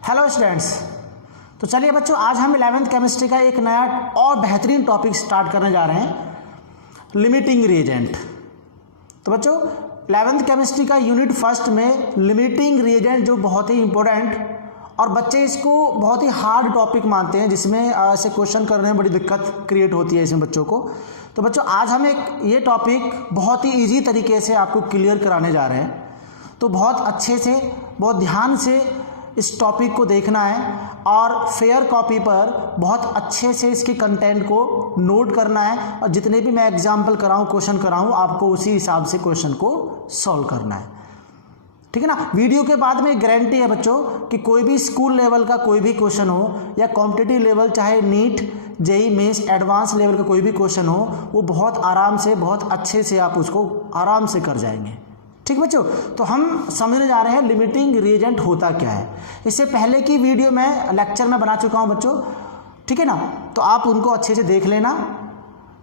Hello students, तो चलिए बच्चों, आज हम 11th केमिस्ट्री का एक नया और बेहतरीन टॉपिक स्टार्ट करने जा रहे हैं, लिमिटिंग रिएजेंट। तो बच्चों 11th केमिस्ट्री का यूनिट फर्स्ट में लिमिटिंग रिएजेंट जो बहुत ही इंपॉर्टेंट और बच्चे इसको बहुत ही हार्ड टॉपिक मानते हैं, जिसमें ऐसे क्वेश्चन करने में बड़ी दिक्कत क्रिएट होती है इसमें बच्चों को। तो बच्चों आज हम ये टॉपिक बहुत ही ईजी तरीके से आपको क्लियर कराने जा रहे हैं। तो बहुत अच्छे से, बहुत ध्यान से इस टॉपिक को देखना है और फेयर कॉपी पर बहुत अच्छे से इसके कंटेंट को नोट करना है, और जितने भी मैं एग्जाम्पल कराऊँ, क्वेश्चन कराऊँ, आपको उसी हिसाब से क्वेश्चन को सॉल्व करना है, ठीक है ना। वीडियो के बाद में गारंटी है बच्चों कि कोई भी स्कूल लेवल का कोई भी क्वेश्चन हो या कॉम्पिटिटिव लेवल, चाहे NEET, JEE mains, advance level का कोई भी क्वेश्चन हो, वो बहुत आराम से, बहुत अच्छे से आप उसको आराम से कर जाएंगे, ठीक बच्चों। तो हम समझने जा रहे हैं लिमिटिंग रिएजेंट होता क्या है। इससे पहले की वीडियो में लेक्चर में बना चुका हूं बच्चों, ठीक है ना। तो आप उनको अच्छे से देख लेना,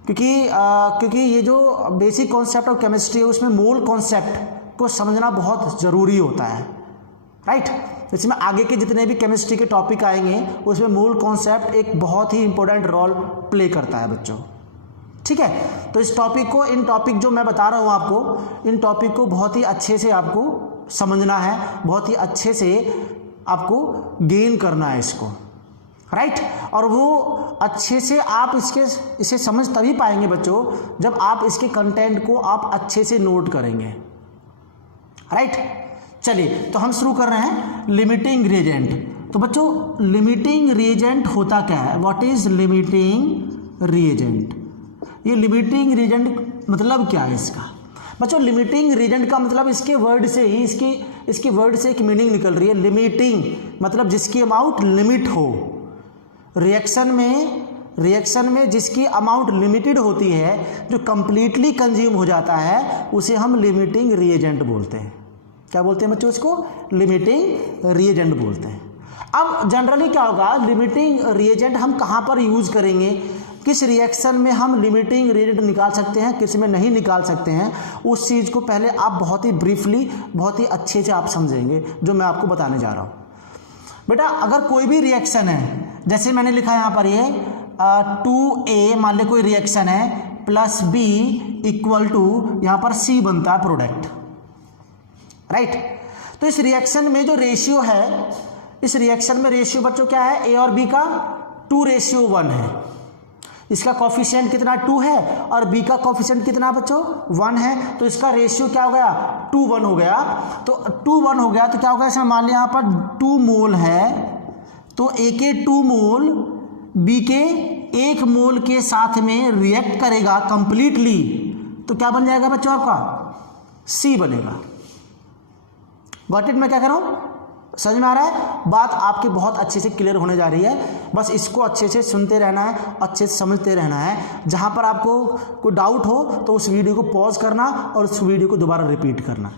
क्योंकि ये जो बेसिक कॉन्सेप्ट ऑफ केमिस्ट्री है उसमें मोल कॉन्सेप्ट को समझना बहुत ज़रूरी होता है, राइट। इसमें आगे के जितने भी केमिस्ट्री के टॉपिक आएंगे उसमें मोल कॉन्सेप्ट एक बहुत ही इंपॉर्टेंट रोल प्ले करता है बच्चों, ठीक है। तो इस टॉपिक को, इन टॉपिक जो मैं बता रहा हूँ आपको, इन टॉपिक को बहुत ही अच्छे से आपको समझना है, बहुत ही अच्छे से आपको गेन करना है इसको, राइट। और वो अच्छे से आप इसे समझ तभी पाएंगे बच्चों जब आप इसके कंटेंट को आप अच्छे से नोट करेंगे, राइट। चलिए तो हम शुरू कर रहे हैं लिमिटिंग रिएजेंट। तो बच्चों लिमिटिंग रिएजेंट होता क्या है, व्हाट इज लिमिटिंग रिएजेंट। ये लिमिटिंग रिएजेंट मतलब क्या है इसका। बच्चों लिमिटिंग रिएजेंट का मतलब इसके वर्ड से ही, इसके वर्ड से एक मीनिंग निकल रही है। लिमिटिंग मतलब जिसकी अमाउंट लिमिट हो, रिएक्शन में जिसकी अमाउंट लिमिटेड होती है, जो कंप्लीटली कंज्यूम हो जाता है, उसे हम लिमिटिंग रिएजेंट बोलते हैं। क्या बोलते हैं बच्चों इसको? लिमिटिंग रिएजेंट बोलते हैं। अब जनरली क्या होगा, लिमिटिंग रिएजेंट हम कहाँ पर यूज करेंगे, किस रिएक्शन में हम लिमिटिंग रिएजेंट निकाल सकते हैं, किस में नहीं निकाल सकते हैं, उस चीज़ को पहले आप बहुत ही ब्रीफली, बहुत ही अच्छे से आप समझेंगे जो मैं आपको बताने जा रहा हूँ। बेटा अगर कोई भी रिएक्शन है, जैसे मैंने लिखा है यहाँ पर ये 2A मान ले कोई रिएक्शन है, प्लस B इक्वल टू यहाँ पर C बनता है प्रोडक्ट, राइट। तो इस रिएक्शन में जो रेशियो है, इस रिएक्शन में रेशियो बच्चों क्या है, A और B का 2:1 है। इसका कोफिशिएंट कितना 2 है और B का कोफिशिएंट कितना बच्चों 1 है। तो इसका रेशियो क्या हो गया, 2:1 हो गया। तो 2:1 हो गया तो क्या होगा, इसमें मान लिया यहाँ पर 2 मोल है, तो A के 2 मोल B के 1 मोल के साथ में रिएक्ट करेगा कंप्लीटली, तो क्या बन जाएगा बच्चों आपका C बनेगा। Got it. मैं क्या कर रहा हूँ, समझ में आ रहा है बात आपकी बहुत अच्छे से क्लियर होने जा रही है। बस इसको अच्छे से सुनते रहना है, अच्छे से समझते रहना है। जहाँ पर आपको कोई डाउट हो तो उस वीडियो को पॉज करना और उस वीडियो को दोबारा रिपीट करना।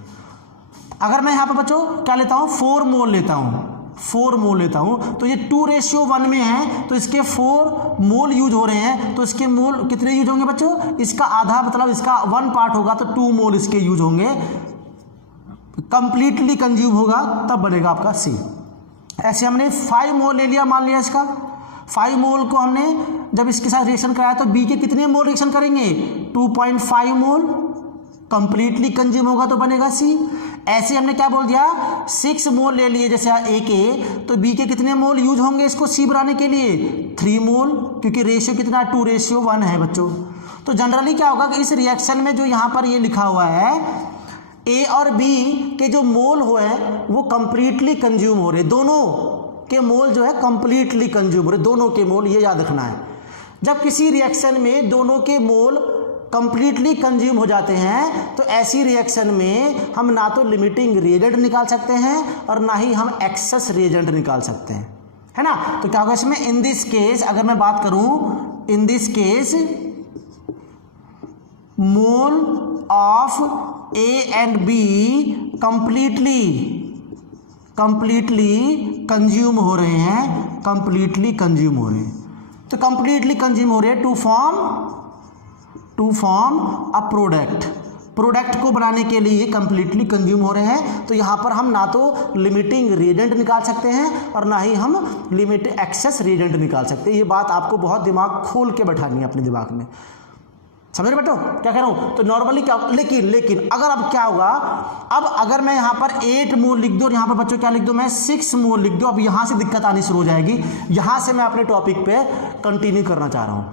अगर मैं यहाँ पर बच्चों क्या लेता हूँ, 4 मोल लेता हूँ, तो ये 2:1 में है, तो इसके 4 मोल यूज हो रहे हैं। तो इसके मोल कितने यूज होंगे बच्चों, इसका आधा मतलब इसका 1 पार्ट होगा, तो 2 मोल इसके यूज होंगे। कंप्लीटली कंज्यूम होगा तब बनेगा आपका C। ऐसे हमने 5 मोल ले लिया, मान लिया इसका 5 मोल को हमने जब इसके साथ रिएक्शन कराया तो B के कितने मोल रिएक्शन करेंगे, 2.5 मोल, कंप्लीटली कंज्यूम होगा तो बनेगा C। ऐसे हमने क्या बोल दिया, 6 मोल ले लिए जैसे A के, तो B के कितने मोल यूज होंगे इसको C बनाने के लिए, 3 मोल, क्योंकि रेशियो कितना 2:1 है बच्चों। तो जनरली क्या होगा कि इस रिएक्शन में जो यहाँ पर ये लिखा हुआ है, A और B के जो मोल हुए वो कंप्लीटली कंज्यूम हो रहे, दोनों के मोल जो है कंप्लीटली कंज्यूम हो रहे, दोनों के मोल, ये याद रखना है। जब किसी रिएक्शन में दोनों के मोल कंप्लीटली कंज्यूम हो जाते हैं तो ऐसी रिएक्शन में हम ना तो लिमिटिंग रिएजेंट निकाल सकते हैं और ना ही हम एक्सेस रिएजेंट निकाल सकते हैं, है ना। तो क्या होगा इसमें, इन दिस केस अगर मैं बात करूं, in this case mole of A and B completely consume हो रहे हैं, कंप्लीटली कंज्यूम हो रहे हैं। तो कंप्लीटली कंज्यूम हो रहे हैं टू फॉर्म अ प्रोडक्ट को बनाने के लिए कंप्लीटली कंज्यूम हो रहे हैं। तो यहाँ पर हम ना तो लिमिटिंग रिएजेंट निकाल सकते हैं और ना ही हम लिमिट एक्सेस रिएजेंट निकाल सकते हैं। ये बात आपको बहुत दिमाग खोल के बैठानी है अपने दिमाग में, समझ रहे बेटो क्या कह रहा हूँ। तो नॉर्मली क्या, लेकिन अगर अब क्या होगा, अब अगर मैं यहाँ पर 8 मोल लिख दूँ और यहाँ पर बच्चों क्या लिख दूँ, मैं 6 मोल लिख दूँ, अब यहाँ से दिक्कत आनी शुरू हो जाएगी। यहाँ से मैं अपने टॉपिक पे कंटिन्यू करना चाह रहा हूँ,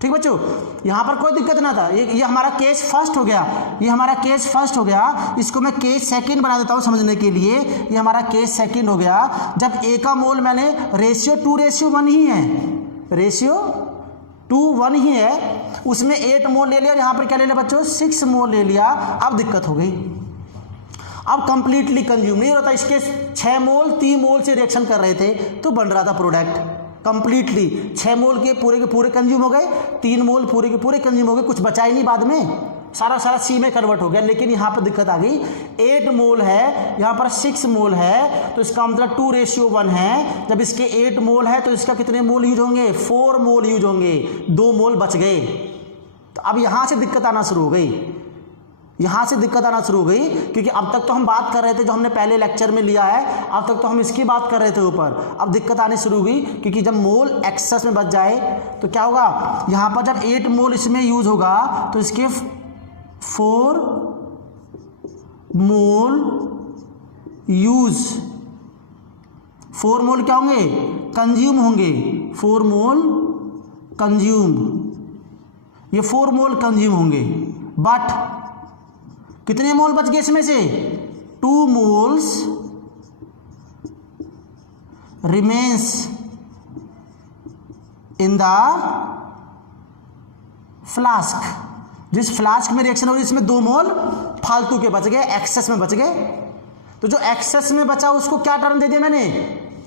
ठीक बच्चों। यहाँ पर कोई दिक्कत ना था, ये हमारा केस फर्स्ट हो गया, ये हमारा केस फर्स्ट हो गया। इसको मैं केस सेकंड बना देता हूँ समझने के लिए। ये हमारा केस सेकंड हो गया जब ए का मोल मैंने रेशियो 2:1 ही है, रेशियो 2:1 ही है, उसमें 8 मोल ले लिया और यहाँ पर क्या ले लिया बच्चों, 6 मोल ले लिया। अब दिक्कत हो गई, अब कंप्लीटली कंज्यूम नहीं होता। इसके 6 मोल 3 मोल से रिएक्शन कर रहे थे तो बन रहा था प्रोडक्ट कंप्लीटली। 6 मोल के पूरे कंज्यूम हो गए, 3 मोल पूरे के पूरे कंज्यूम हो गए, कुछ बचा ही नहीं बाद में, सारा सी में कन्वर्ट हो गया। लेकिन यहाँ पर दिक्कत आ गई, 8 मोल है, यहाँ पर 6 मोल है, तो इसका मतलब 2:1 है। जब इसके 8 मोल है तो इसका कितने मोल यूज होंगे, 4 मोल यूज होंगे, 2 मोल बच गए। तो अब यहाँ से दिक्कत आना शुरू हो गई, यहाँ से दिक्कत आना शुरू हो गई, क्योंकि अब तक तो हम बात कर रहे थे जो हमने पहले लेक्चर में लिया है, अब तक तो हम इसकी बात कर रहे थे ऊपर। अब दिक्कत आनी शुरू हुई क्योंकि जब मोल एक्सेस में बच जाए तो क्या होगा, यहाँ पर जब 8 मोल इसमें यूज होगा तो इसके 4 मोल यूज, 4 मोल क्या होंगे, कंज्यूम होंगे, 4 मोल कंज्यूम, ये 4 मोल कंज्यूम होंगे। बट कितने मोल बच गए इसमें से, 2 moles remains in the flask. जिस फ्लास्क में रिएक्शन हो रही है इसमें 2 मोल फालतू के बच गए, एक्सेस में बच गए। तो जो एक्सेस में बचा उसको क्या टर्म दे दिया मैंने,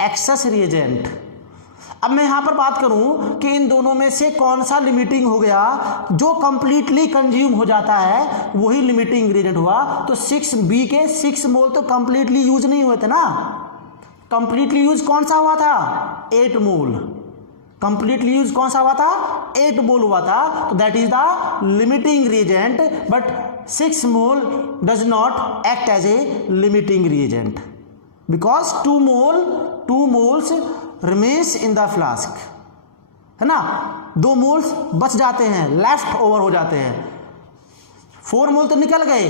एक्सेस रिएजेंट। अब मैं यहां पर बात करूं कि इन दोनों में से कौन सा लिमिटिंग हो गया, जो कंप्लीटली कंज्यूम हो जाता है वही लिमिटिंग रिएजेंट हुआ। तो 6B के 6 मोल तो कंप्लीटली यूज नहीं हुए थे ना, कंप्लीटली यूज कौन सा हुआ था, 8 मोल। कंप्लीटली यूज कौन सा हुआ था, 8 मोल हुआ था। तो that is the limiting reagent, but 6 mole does not act as a limiting reagent because 2 moles remains in the flask, है ना, 2 मोल्स बच जाते हैं, लेफ्ट ओवर हो जाते हैं। 4 मोल तो निकल गए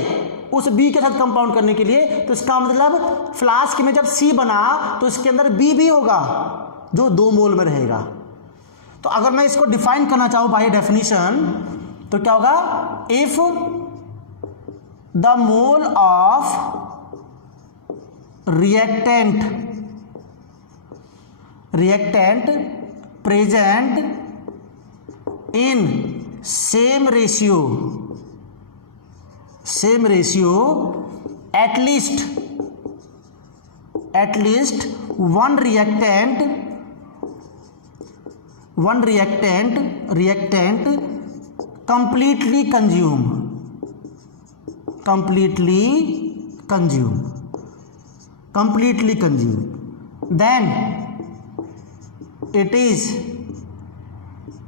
उस B के साथ कंपाउंड करने के लिए। तो इसका मतलब फ्लास्क में जब C बना तो इसके अंदर B भी होगा जो 2 मोल में रहेगा। तो अगर मैं इसको डिफाइन करना चाहूं बाय डेफिनेशन तो क्या होगा, if the mole of reactant present in same ratio at least one reactant completely consume, then it is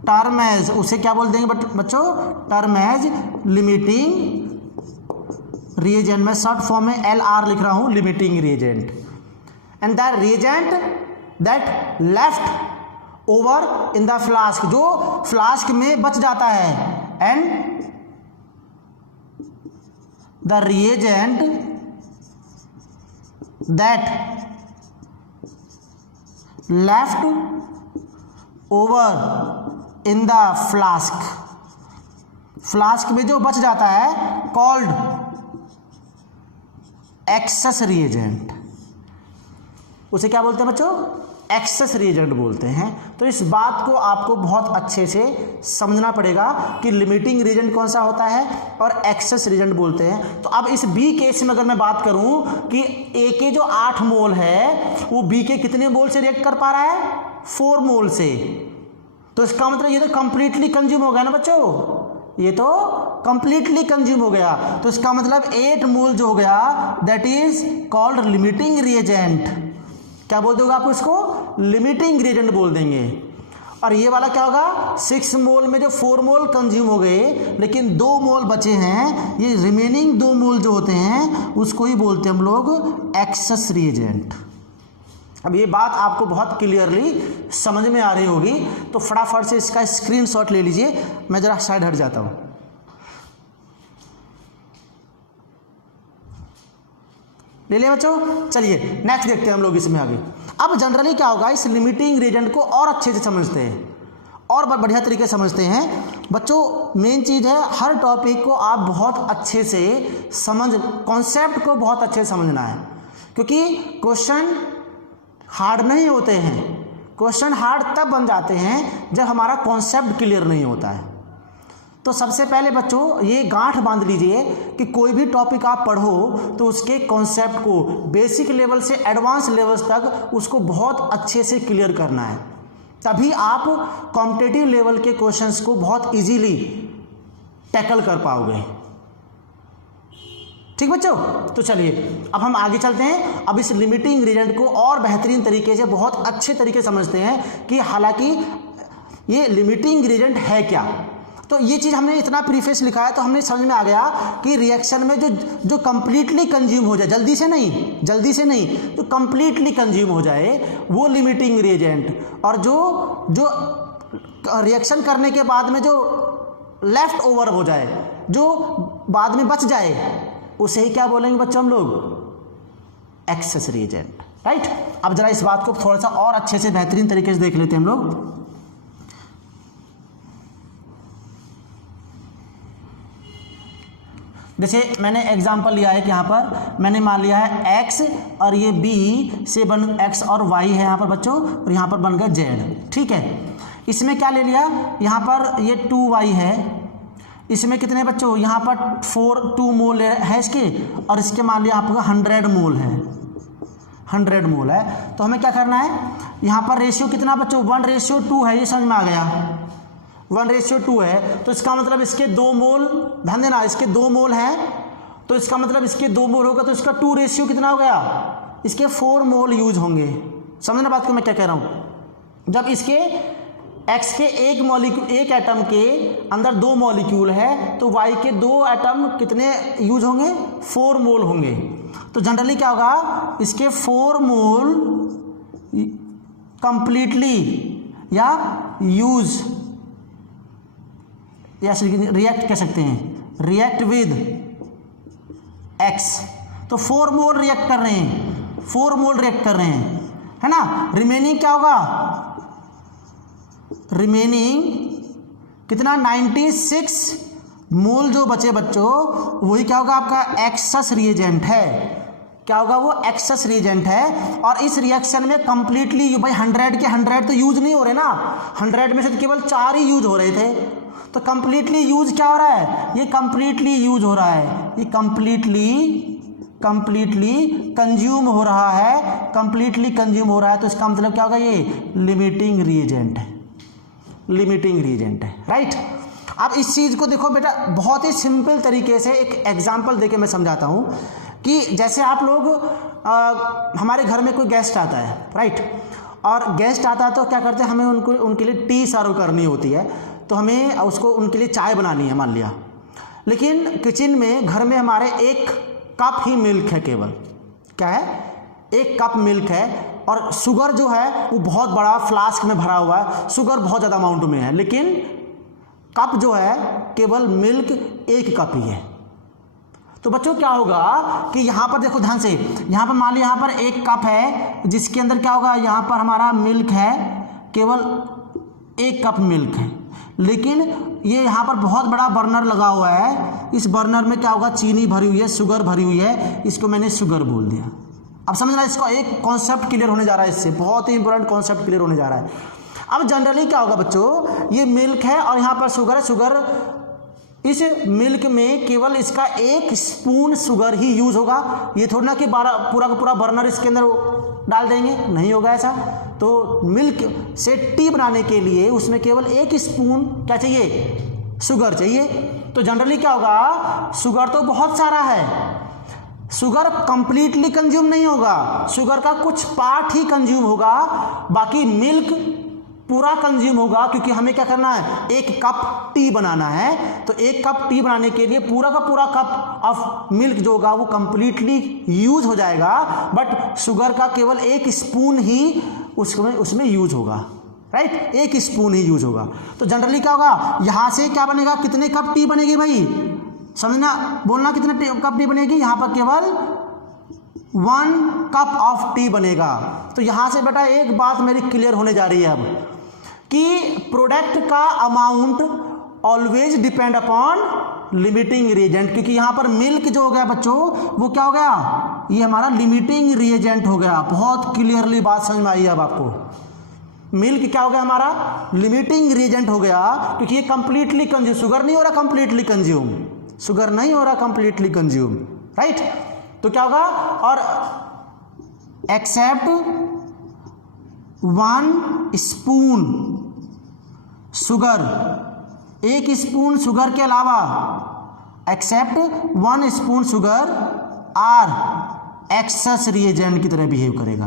term as, उसे क्या बोल देंगे बच्चों, term as limiting reagent। मैं शॉर्ट फॉर्म में LR लिख रहा हूं, limiting reagent। and the reagent that left over in the flask, जो फ्लास्क में बच जाता है, and the reagent that left over in the flask में जो बच जाता है called एक्सेस रिएजेंट। उसे क्या बोलते हैं बच्चों, एक्सेस रिएजेंट बोलते हैं। तो इस बात को आपको बहुत अच्छे से समझना पड़ेगा कि लिमिटिंग रिएजेंट कौन सा होता है और एक्सेस रिएजेंट बोलते हैं। तो अब इस बी केस में अगर मैं बात करूं कि ए के जो 8 मोल है वो बी के कितने मोल से रिएक्ट कर पा रहा है, 4 मोल से। तो इसका मतलब ये तो कंप्लीटली कंज्यूम हो गया ना बच्चों, ये तो कंप्लीटली कंज्यूम हो गया। तो इसका मतलब 8 मोल जो हो गया that is called limiting reagent. क्या बोल दोगे आप इसको, लिमिटिंग रिएजेंट बोल देंगे। और ये वाला क्या होगा, 6 मोल में जो 4 मोल कंज्यूम हो गए लेकिन 2 मोल बचे हैं, ये रिमेनिंग 2 मोल जो होते हैं उसको ही बोलते हैं हम लोग एक्सेस रिएजेंट। अब ये बात आपको बहुत क्लियरली समझ में आ रही होगी, तो फटाफट से इसका स्क्रीनशॉट ले लीजिए। मैं जरा साइड हट जाता हूँ। ले लिया बच्चों, चलिए नेक्स्ट देखते हैं हम लोग इसमें आगे। अब जनरली क्या होगा, इस लिमिटिंग रिएजेंट को और अच्छे से समझते हैं और बढ़िया तरीके से समझते हैं। बच्चों मेन चीज़ है, हर टॉपिक को आप बहुत अच्छे से कॉन्सेप्ट को बहुत अच्छे से समझना है, क्योंकि क्वेश्चन हार्ड नहीं होते हैं। क्वेश्चन हार्ड तब बन जाते हैं जब हमारा कॉन्सेप्ट क्लियर नहीं होता है। तो सबसे पहले बच्चों ये गांठ बांध लीजिए कि कोई भी टॉपिक आप पढ़ो तो उसके कॉन्सेप्ट को बेसिक लेवल से एडवांस लेवल्स तक उसको बहुत अच्छे से क्लियर करना है, तभी आप कॉम्पिटिटिव लेवल के क्वेश्चंस को बहुत इजीली टैकल कर पाओगे। ठीक बच्चों, तो चलिए अब हम आगे चलते हैं। अब इस लिमिटिंग रिएजेंट को और बेहतरीन तरीके से बहुत अच्छे तरीके से समझते हैं कि हालांकि ये लिमिटिंग रिएजेंट है क्या। तो ये चीज़ हमने इतना प्रीफेस लिखा है तो हमने समझ में आ गया कि रिएक्शन में जो कंप्लीटली कंज्यूम हो जाए, जल्दी से नहीं, तो कंप्लीटली कंज्यूम हो जाए वो लिमिटिंग रिएजेंट, और जो रिएक्शन करने के बाद में जो लेफ्ट ओवर हो जाए, जो बाद में बच जाए, उसे ही क्या बोलेंगे बच्चों हम लोग, एक्सेस रिएजेंट। राइट। अब जरा इस बात को थोड़ा सा और अच्छे से बेहतरीन तरीके से देख लेते हैं हम लोग। जैसे मैंने एग्जांपल लिया है कि यहाँ पर मैंने मान लिया है x और ये b से बन x और y है यहाँ पर बच्चों, और यहाँ पर बन गया z। ठीक है, इसमें क्या ले लिया, यहाँ पर ये 2y है, इसमें कितने बच्चों, यहाँ पर 2 मोल है इसके, और इसके मान लिया आपका 100 मोल है, 100 मोल है। तो हमें क्या करना है, यहाँ पर रेशियो कितना बच्चों, 1:2 है, ये समझ में आ गया, 1:2 है। तो इसका मतलब इसके 2 मोल, ध्यान देना, इसके 2 मोल हैं, तो इसका मतलब इसके 2 मोल होगा तो इसका 2 रेशियो कितना हो गया, इसके 4 मोल यूज होंगे। समझना बात को मैं क्या कह रहा हूँ। जब इसके x के एक एटम के अंदर 2 मॉलिक्यूल है तो y के 2 एटम कितने यूज होंगे, 4 मोल होंगे। तो जनरली क्या होगा, इसके 4 मोल कंप्लीटली या यूज या रिएक्ट कह सकते हैं, रिएक्ट विद x। तो 4 मोल रिएक्ट कर रहे हैं, 4 मोल रिएक्ट कर रहे हैं, है ना। रिमेनिंग क्या होगा, रिमेनिंग कितना, 96 मोल जो बचे बच्चों, वही क्या होगा आपका एक्सेस रिएजेंट है। क्या होगा, वो एक्सेस रिएजेंट है। और इस रिएक्शन में कंप्लीटली भाई 100 के 100 तो यूज नहीं हो रहे ना, 100 में से केवल 4 ही यूज हो रहे थे। तो कंप्लीटली यूज क्या हो रहा है, ये कंप्लीटली यूज हो रहा है, ये कंप्लीटली कंज्यूम हो रहा है, कंप्लीटली कंज्यूम हो रहा है। तो इसका मतलब क्या होगा, ये लिमिटिंग रिएजेंट है, लिमिटिंग रिएजेंट है। राइट। अब इस चीज़ को देखो बेटा, बहुत ही सिंपल तरीके से एक एग्जांपल देके मैं समझाता हूँ कि जैसे आप लोग हमारे घर में कोई गेस्ट आता है, राइट, और गेस्ट आता है तो क्या करते हैं, हमें उनके लिए टी सर्व करनी होती है, तो हमें उसको उनके लिए चाय बनानी है मान लिया। लेकिन किचन में घर में हमारे 1 कप ही मिल्क है, केवल क्या है, 1 कप मिल्क है, और शुगर जो है वो बहुत बड़ा फ्लास्क में भरा हुआ है, शुगर बहुत ज़्यादा अमाउंट में है, लेकिन कप जो है केवल मिल्क 1 कप ही है। तो बच्चों क्या होगा कि यहाँ पर देखो ध्यान से, यहाँ पर मान लीजिए यहाँ पर 1 कप है जिसके अंदर क्या होगा, यहाँ पर हमारा मिल्क है, केवल 1 कप मिल्क है, लेकिन ये यहाँ पर बहुत बड़ा बर्नर लगा हुआ है, इस बर्नर में क्या होगा, चीनी भरी हुई है, शुगर भरी हुई है, इसको मैंने शुगर बोल दिया। अब समझना, इसका एक कॉन्सेप्ट क्लियर होने जा रहा है, इससे बहुत ही इंपॉर्टेंट कॉन्सेप्ट क्लियर होने जा रहा है। अब जनरली क्या होगा बच्चों, ये मिल्क है और यहाँ पर शुगर है, शुगर इस मिल्क में केवल इसका 1 स्पून शुगर ही यूज होगा। ये थोड़ा ना कि पूरा का पूरा बर्नर इसके अंदर डाल देंगे, नहीं होगा ऐसा। तो मिल्क से टी बनाने के लिए उसमें केवल 1 स्पून क्या चाहिए, शुगर चाहिए। तो जनरली क्या होगा, शुगर तो बहुत सारा है, शुगर कंप्लीटली कंज्यूम नहीं होगा, शुगर का कुछ पार्ट ही कंज्यूम होगा, बाकी मिल्क पूरा कंज्यूम होगा, क्योंकि हमें क्या करना है, एक कप टी बनाना है। तो एक कप टी बनाने के लिए पूरा का पूरा कप ऑफ मिल्क जो होगा वो कंप्लीटली यूज हो जाएगा, बट शुगर का केवल 1 स्पून ही उसमें यूज होगा, राइट, 1 स्पून ही यूज होगा। तो जनरली क्या होगा, यहां से क्या बनेगा, कितने कप टी बनेगी भाई, समझना, बोलना कितने कप टी बनेगी, यहां पर केवल 1 कप ऑफ टी बनेगा। तो यहां से बेटा एक बात मेरी क्लियर होने जा रही है अब, कि प्रोडक्ट का amount always depend upon limiting reagent, क्योंकि यहां पर मिल्क जो हो गया बच्चों वो क्या हो गया, ये हमारा लिमिटिंग रिएजेंट हो गया। बहुत क्लियरली बात समझ में आई अब आपको, मिल्क क्या हो गया, हमारा लिमिटिंग रिएजेंट हो गया, क्योंकि ये कंप्लीटली कंज्यूम, शुगर नहीं हो रहा कंप्लीटली कंज्यूम, शुगर नहीं हो रहा कंप्लीटली कंज्यूम, राइट। तो क्या होगा, और except 1 spoon sugar, 1 spoon sugar के अलावा, except 1 spoon sugar are excess reagent की तरह बिहेव करेगा,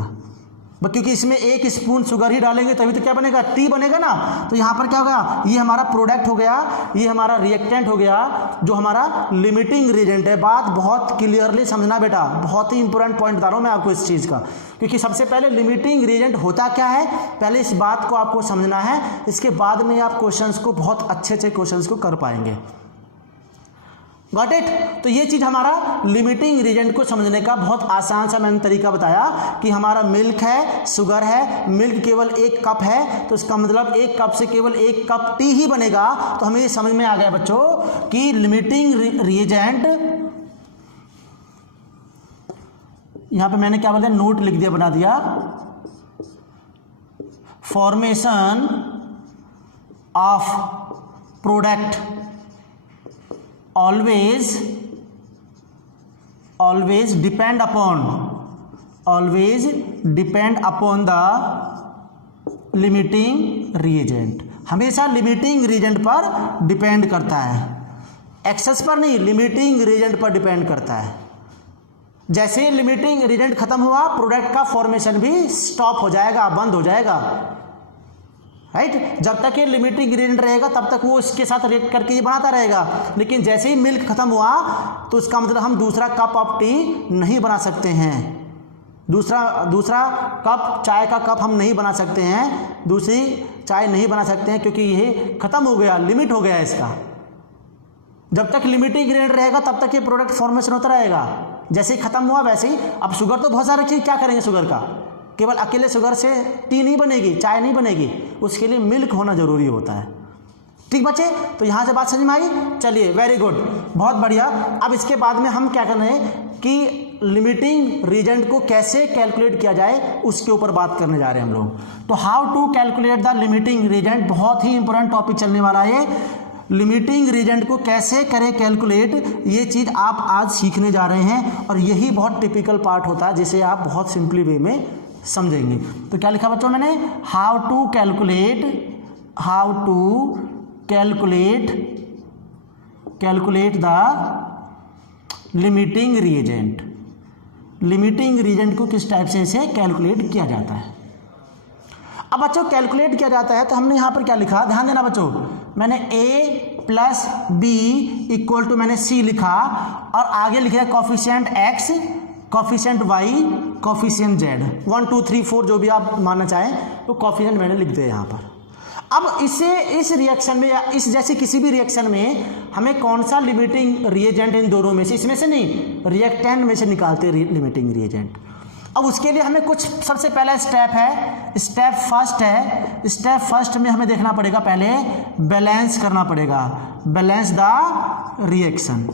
क्योंकि इसमें 1 स्पून शुगर ही डालेंगे तभी तो क्या बनेगा, टी बनेगा ना। तो यहां पर क्या होगा, ये हमारा प्रोडक्ट हो गया, ये हमारा रिएक्टेंट हो गया, जो हमारा लिमिटिंग रिएजेंट है। बात बहुत क्लियरली समझना बेटा, बहुत ही इंपॉर्टेंट पॉइंट बता रहा हूं मैं आपको इस चीज का, क्योंकि सबसे पहले लिमिटिंग रिएजेंट होता क्या है, पहले इस बात को आपको समझना है, इसके बाद में आप क्वेश्चंस को, बहुत अच्छे क्वेश्चंस को कर पाएंगे। Got it. तो ये चीज हमारा लिमिटिंग रिएजेंट को समझने का बहुत आसान सा मैंने तरीका बताया, कि हमारा मिल्क है, शुगर है, मिल्क केवल 1 कप है, तो इसका मतलब 1 कप से केवल 1 कप टी ही बनेगा। तो हमें ये समझ में आ गया बच्चों कि लिमिटिंग रिएजेंट, यहां पे मैंने क्या बोला, नोट लिख दिया, बना दिया, formation of product always depend upon the limiting reagent, हमेशा लिमिटिंग रिएजेंट पर डिपेंड करता है, एक्सेस पर नहीं, लिमिटिंग रिएजेंट पर डिपेंड करता है। जैसे लिमिटिंग रिएजेंट खत्म हुआ, प्रोडक्ट का फॉर्मेशन भी स्टॉप हो जाएगा, बंद हो जाएगा, राइट। जब तक ये लिमिटिंग इंग्रेडिएंट रहेगा तब तक वो इसके साथ रिएक्ट करके ये बनाता रहेगा, लेकिन जैसे ही मिल्क खत्म हुआ तो इसका मतलब हम दूसरा कप ऑफ टी नहीं बना सकते हैं, दूसरा कप, चाय का कप हम नहीं बना सकते हैं, दूसरी चाय नहीं बना सकते हैं, क्योंकि ये खत्म हो गया, लिमिट हो गया इसका। जब तक लिमिटिंग इंग्रेडिएंट रहेगा तब तक ये प्रोडक्ट फॉर्मेशन होता रहेगा, जैसे ही खत्म हुआ वैसे ही। अब शुगर तो बहुत सारी चीज, क्या करेंगे शुगर का, केवल अकेले शुगर से टी नहीं बनेगी, चाय नहीं बनेगी, उसके लिए मिल्क होना जरूरी होता है। ठीक बच्चे, तो यहां से बात समझ में आई, चलिए वेरी गुड, बहुत बढ़िया। अब इसके बाद में हम क्या कर रहे हैं कि लिमिटिंग रिएजेंट को कैसे कैलकुलेट किया जाए उसके ऊपर बात करने जा रहे हैं हम लोग। तो how to calculate the limiting reagent, बहुत ही इंपॉर्टेंट टॉपिक चलने वाला है। लिमिटिंग रिएजेंट को कैसे करें कैलकुलेट, ये चीज आप आज सीखने जा रहे हैं, और यही बहुत टिपिकल पार्ट होता है जिसे आप बहुत सिंपली वे में समझेंगे। तो क्या लिखा बच्चों मैंने, how to calculate the limiting reagent, limiting reagent को किस टाइप से इसे कैलकुलेट किया जाता है। अब बच्चों कैलकुलेट किया जाता है तो हमने यहां पर क्या लिखा, ध्यान देना बच्चों, मैंने a plus B equal to मैंने c लिखा, और आगे लिख दिया coefficient x, coefficient y, coefficient z, 1 2 3 4 जो भी आप मानना चाहें, तो कॉफिशिएंट मैंने लिख दिया यहाँ पर। अब इस रिएक्शन में या इस जैसे किसी भी रिएक्शन में हमें कौन सा लिमिटिंग रिएजेंट इन दोनों में से, इसमें से नहीं, रिएक्टेंट में से निकालते हैं लिमिटिंग रिएजेंट। अब उसके लिए हमें कुछ, सबसे पहला स्टेप है, स्टेप फर्स्ट है, स्टेप फर्स्ट में हमें देखना पड़ेगा, पहले बैलेंस करना पड़ेगा, balance the reaction,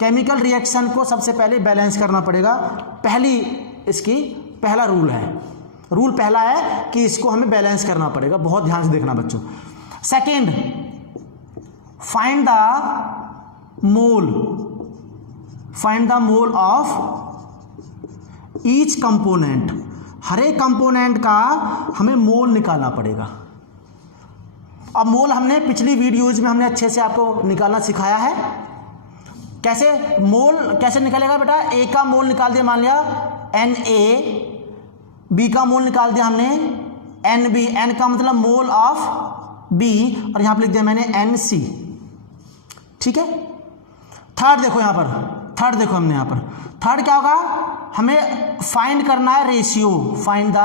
chemical reaction को सबसे पहले बैलेंस करना पड़ेगा। पहली इसकी पहला रूल है, रूल पहला है कि इसको हमें बैलेंस करना पड़ेगा, बहुत ध्यान से देखना बच्चों। Second, find the mole of each component, हर एक कंपोनेंट का हमें मोल निकालना पड़ेगा। अब मोल हमने पिछली वीडियोज में हमने अच्छे से आपको निकालना सिखाया है। कैसे मोल कैसे निकालेगा बेटा, ए का मोल निकाल दिया, मान लिया Na, बी का मोल निकाल दिया हमने NB, N का मतलब मोल ऑफ B, और यहां पर लिख दिया मैंने NC। ठीक है। थर्ड देखो यहां पर, थर्ड देखो हमने यहां पर, थर्ड क्या होगा, हमें फाइंड करना है ratio, find the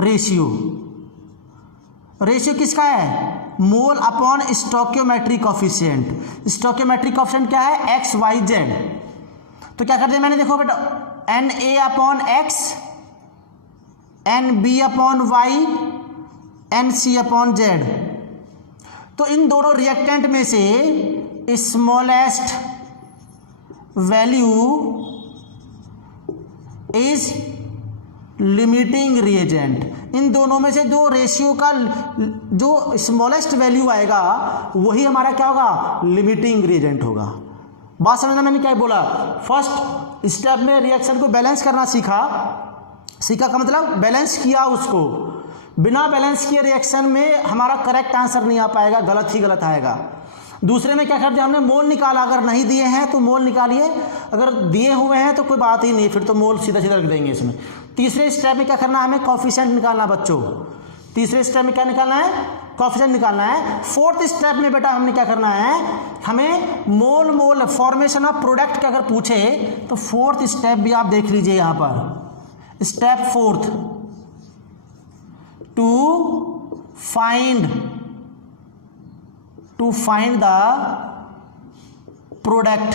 ratio. Ratio किसका है, mole upon stoichiometric coefficient. Stoichiometric coefficient क्या है, XYZ। तो क्या कर दिया मैंने, देखो बेटा, Na upon X, NB upon Y, NC upon Z। तो इन दोनों रिएक्टेंट में से smallest value is limiting reagent. इन दोनों में से जो रेशियो का जो स्मॉलेस्ट वैल्यू आएगा वही हमारा क्या होगा, लिमिटिंग रिएजेंट होगा। बात समझना मैंने क्या बोला, फर्स्ट स्टेप में रिएक्शन को बैलेंस करना सीखा, सीखा का मतलब बैलेंस किया उसको। बिना बैलेंस किए रिएक्शन में हमारा करेक्ट आंसर नहीं आ पाएगा, गलत ही गलत आएगा। दूसरे में क्या कर दिया हमने, मोल निकाला। अगर नहीं दिए हैं तो मोल निकालिए, अगर दिए हुए हैं तो कोई बात ही नहीं, फिर तो मोल सीधा सीधा रख देंगे इसमें। तीसरे स्टेप में क्या करना है, हमें कोफिशिएंट निकालना बच्चों। तीसरे स्टेप में क्या निकालना है, कोफिशिएंट निकालना है। फोर्थ स्टेप में बेटा हमने क्या करना है, हमें मोल मोल फॉर्मेशन ऑफ प्रोडक्ट का अगर पूछे तो फोर्थ स्टेप भी आप देख लीजिए यहां पर, step fourth, to find the product.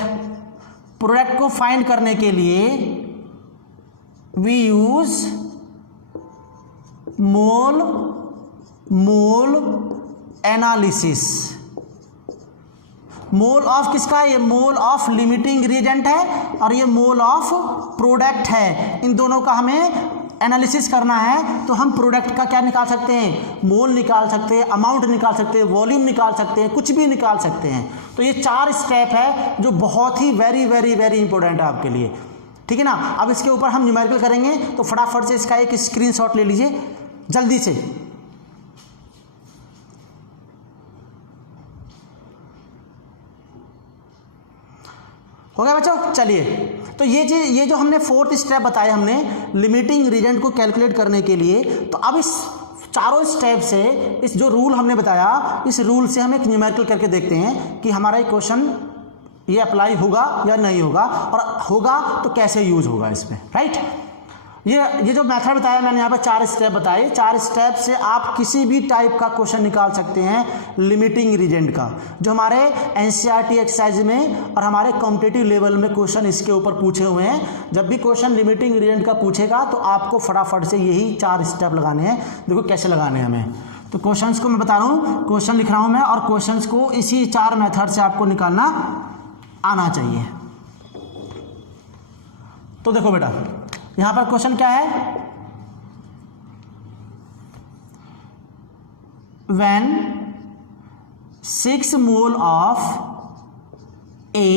Product को फाइंड करने के लिए we use mole analysis. Mole of किसका, ये मोल ऑफ लिमिटिंग रिएजेंट है और ये मोल ऑफ प्रोडक्ट है। इन दोनों का हमें एनालिसिस करना है। तो हम प्रोडक्ट का क्या निकाल सकते हैं, मोल निकाल सकते हैं, अमाउंट निकाल सकते हैं, वॉल्यूम निकाल सकते हैं, कुछ भी निकाल सकते हैं। तो ये 4 स्टेप है जो बहुत ही वेरी वेरी वेरी इंपॉर्टेंट है आपके लिए, ठीक है ना। अब इसके ऊपर हम न्यूमेरिकल करेंगे, तो फटाफट से इसका एक स्क्रीनशॉट ले लीजिए जल्दी से। हो गया बच्चों, चलिए। तो ये जो हमने फोर्थ स्टेप बताया हमने लिमिटिंग रिएजेंट को कैलकुलेट करने के लिए, तो अब इस चारों स्टेप से इस जो रूल हमने बताया, इस रूल से हम एक न्यूमेरिकल करके देखते हैं कि हमारा एक क्वेश्चन ये अप्लाई होगा या नहीं होगा, और होगा तो कैसे यूज होगा इसमें, राइट। ये जो मेथड बताया मैंने यहाँ पर 4 स्टेप बताए, 4 स्टेप से आप किसी भी टाइप का क्वेश्चन निकाल सकते हैं लिमिटिंग रिएजेंट का, जो हमारे एनसीईआरटी एक्सरसाइज में और हमारे कॉम्पिटिटिव लेवल में क्वेश्चन इसके ऊपर पूछे हुए हैं। जब भी क्वेश्चन लिमिटिंग रिएजेंट का पूछेगा तो आपको फटाफट से यही 4 स्टेप लगाने हैं। देखो कैसे लगाने हैं हमें, तो क्वेश्चंस को मैं बता रहा हूँ, क्वेश्चन लिख रहा हूँ मैं, और क्वेश्चंस को इसी 4 मेथड से आपको निकालना आना चाहिए। तो देखो बेटा यहां पर क्वेश्चन क्या है, when 6 mole of A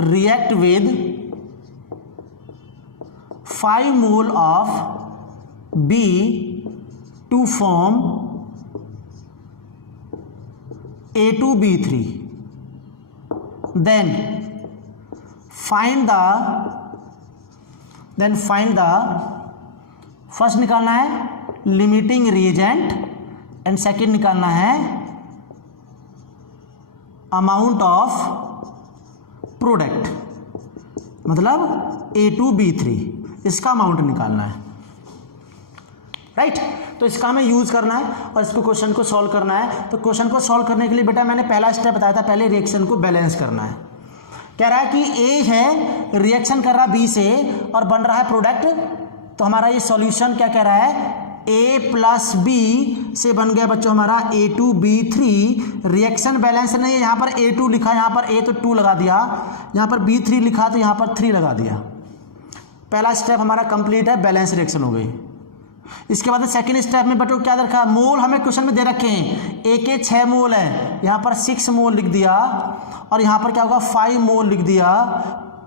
react with 5 mole of B to form A2B3, then find the first निकालना है लिमिटिंग रिएजेंट एंड सेकंड निकालना है अमाउंट ऑफ प्रोडक्ट, मतलब A2B3, इसका अमाउंट निकालना है, राइट। तो इसका हमें यूज करना है और इसको क्वेश्चन को सॉल्व करना है। तो क्वेश्चन को सॉल्व करने के लिए बेटा मैंने पहला स्टेप बताया था, पहले रिएक्शन को बैलेंस करना है। कह रहा है कि ए है, रिएक्शन कर रहा है बी से और बन रहा है प्रोडक्ट। तो हमारा ये सॉल्यूशन क्या कह रहा है, ए प्लस बी से बन गया बच्चों हमारा A2B3। रिएक्शन बैलेंस नहीं है, यहाँ पर A2 लिखा, यहाँ पर A तो 2 लगा दिया, यहाँ पर B3 लिखा तो यहाँ पर 3 लगा दिया। पहला स्टेप हमारा कंप्लीट है, बैलेंस रिएक्शन हो गई। इसके बाद सेकंड स्टेप में बच्चों क्या रखा, मोल हमें क्वेश्चन में दे रखे हैं, ए के 6 मोल है, यहाँ पर 6 मोल लिख दिया, और यहाँ पर क्या होगा 5 मोल लिख दिया।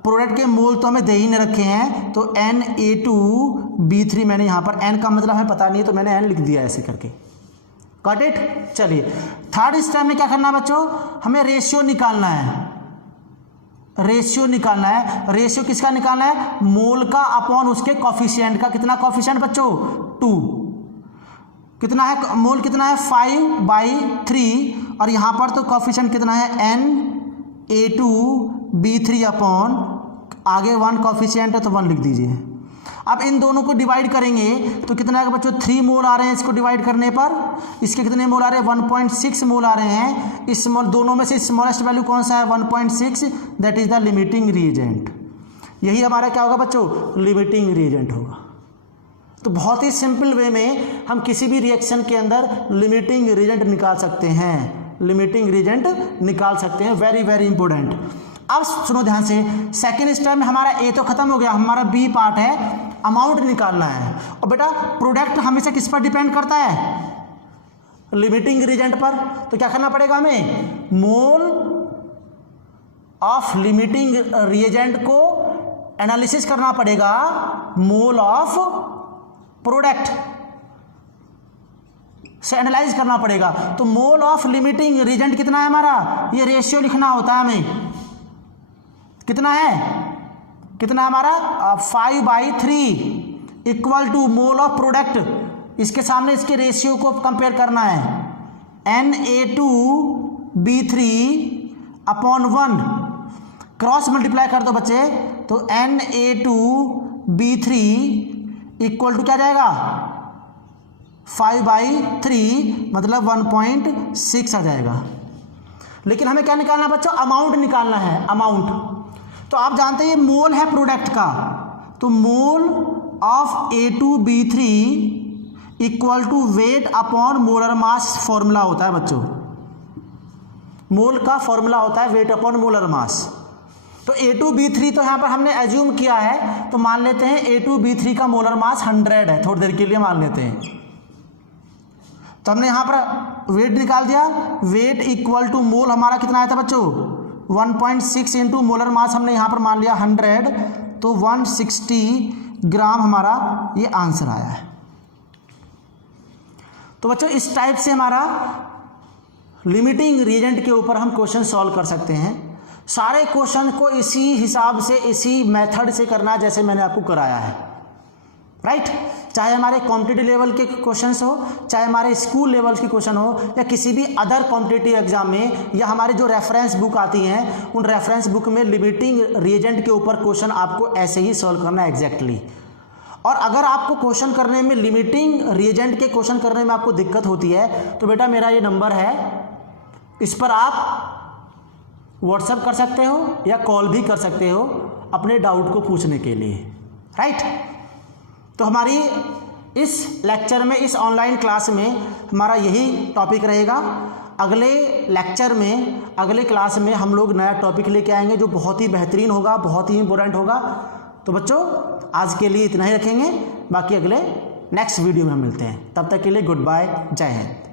प्रोडक्ट के मोल तो हमें दे ही नहीं रखे हैं, तो Na2B3 मैंने यहाँ पर, n का मतलब हमें पता नहीं है तो मैंने n लिख दिया ऐसे करके, गॉट इट। चलिए थर्ड स्टेप में क्या करना है बच्चों, हमें रेशियो निकालना है। रेशियो निकालना है। रेशियो किसका निकालना है? मोल का अपॉन उसके कॉफिशिएंट का। कितना कॉफिशिएंट बच्चों? 2। कितना है मोल? कितना है? 5/3। और यहाँ पर तो कॉफिशिएंट कितना है? Na2B3 अपॉन आगे 1 कॉफिशिएंट है तो 1 लिख दीजिए। अब इन दोनों को डिवाइड करेंगे तो कितना आएगा बच्चों? 3 मोल आ रहे हैं इसको डिवाइड करने पर। इसके कितने मोल आ रहे हैं? 1.6 मोल आ रहे हैं। इस दोनों में से स्मॉलेस्ट वैल्यू कौन सा है? 1.6। That is the limiting reagent. यही हमारा क्या होगा बच्चों? लिमिटिंग रिएजेंट होगा। तो बहुत ही सिंपल वे में हम किसी भी रिएक्शन के अंदर लिमिटिंग रिएजेंट निकाल सकते हैं। लिमिटिंग रिएजेंट निकाल सकते हैं। Very very important. अब सुनो ध्यान से, सेकेंड स्टेप में हमारा ए तो खत्म हो गया, हमारा बी पार्ट है अमाउंट निकालना है। और बेटा प्रोडक्ट हमेशा किस पर डिपेंड करता है? लिमिटिंग रिएजेंट पर। तो क्या करना पड़ेगा हमें? मोल ऑफ लिमिटिंग रिएजेंट को एनालिसिस करना पड़ेगा मोल ऑफ प्रोडक्ट से एनालाइज करना पड़ेगा। तो मोल ऑफ लिमिटिंग रिएजेंट कितना है हमारा? ये रेशियो लिखना होता है हमें। कितना है? कितना हमारा? 5/3 equal to mole of product. इसके सामने इसके रेशियो को कंपेयर करना है। Na2B3 अपॉन 1 क्रॉस मल्टीप्लाई कर दो बच्चे तो Na2B3 इक्वल टू क्या जाएगा? 5/3 मतलब 1.6 आ जाएगा। लेकिन हमें क्या निकालना है बच्चों? अमाउंट निकालना है। अमाउंट तो आप जानते हैं ये मोल है प्रोडक्ट का। तो mole of A2B3 equal to weight upon molar mass formula होता है बच्चों। मोल का फॉर्मूला होता है वेट अपॉन मोलर मास। तो A2B3 तो यहाँ पर हमने एज्यूम किया है, तो मान लेते हैं A2B3 का मोलर मास 100 है। थोड़ी देर के लिए मान लेते हैं। तो हमने यहाँ पर वेट निकाल दिया। वेट इक्वल टू मोल हमारा कितना आया था बच्चों? 1.6 इंटू मोलर मास हमने यहाँ पर मान लिया 100, तो 160 ग्राम हमारा ये आंसर आया है। तो बच्चों इस टाइप से हमारा लिमिटिंग रिएजेंट के ऊपर हम क्वेश्चन सॉल्व कर सकते हैं। सारे क्वेश्चन को इसी हिसाब से, इसी मेथड से करना है जैसे मैंने आपको कराया है, राइट। चाहे हमारे कॉम्पिटिटिव लेवल के क्वेश्चंस हो, चाहे हमारे स्कूल लेवल के क्वेश्चन हो, या किसी भी अदर कॉम्पिटिटिव एग्जाम में, या हमारे जो रेफरेंस बुक आती हैं उन रेफरेंस बुक में लिमिटिंग रिएजेंट के ऊपर क्वेश्चन आपको ऐसे ही सॉल्व करना है एग्जैक्टली। और अगर आपको क्वेश्चन करने में, लिमिटिंग रिएजेंट के क्वेश्चन करने में आपको दिक्कत होती है तो बेटा मेरा ये नंबर है, इस पर आप व्हाट्सएप कर सकते हो या कॉल भी कर सकते हो अपने डाउट को पूछने के लिए, राइट। तो हमारी इस लेक्चर में, इस ऑनलाइन क्लास में हमारा यही टॉपिक रहेगा। अगले लेक्चर में, अगले क्लास में हम लोग नया टॉपिक लेके आएंगे जो बहुत ही बेहतरीन होगा, बहुत ही इंपॉर्टेंट होगा। तो बच्चों आज के लिए इतना ही रखेंगे, बाकी अगले नेक्स्ट वीडियो में हम मिलते हैं। तब तक के लिए गुड बाय, जय हिंद।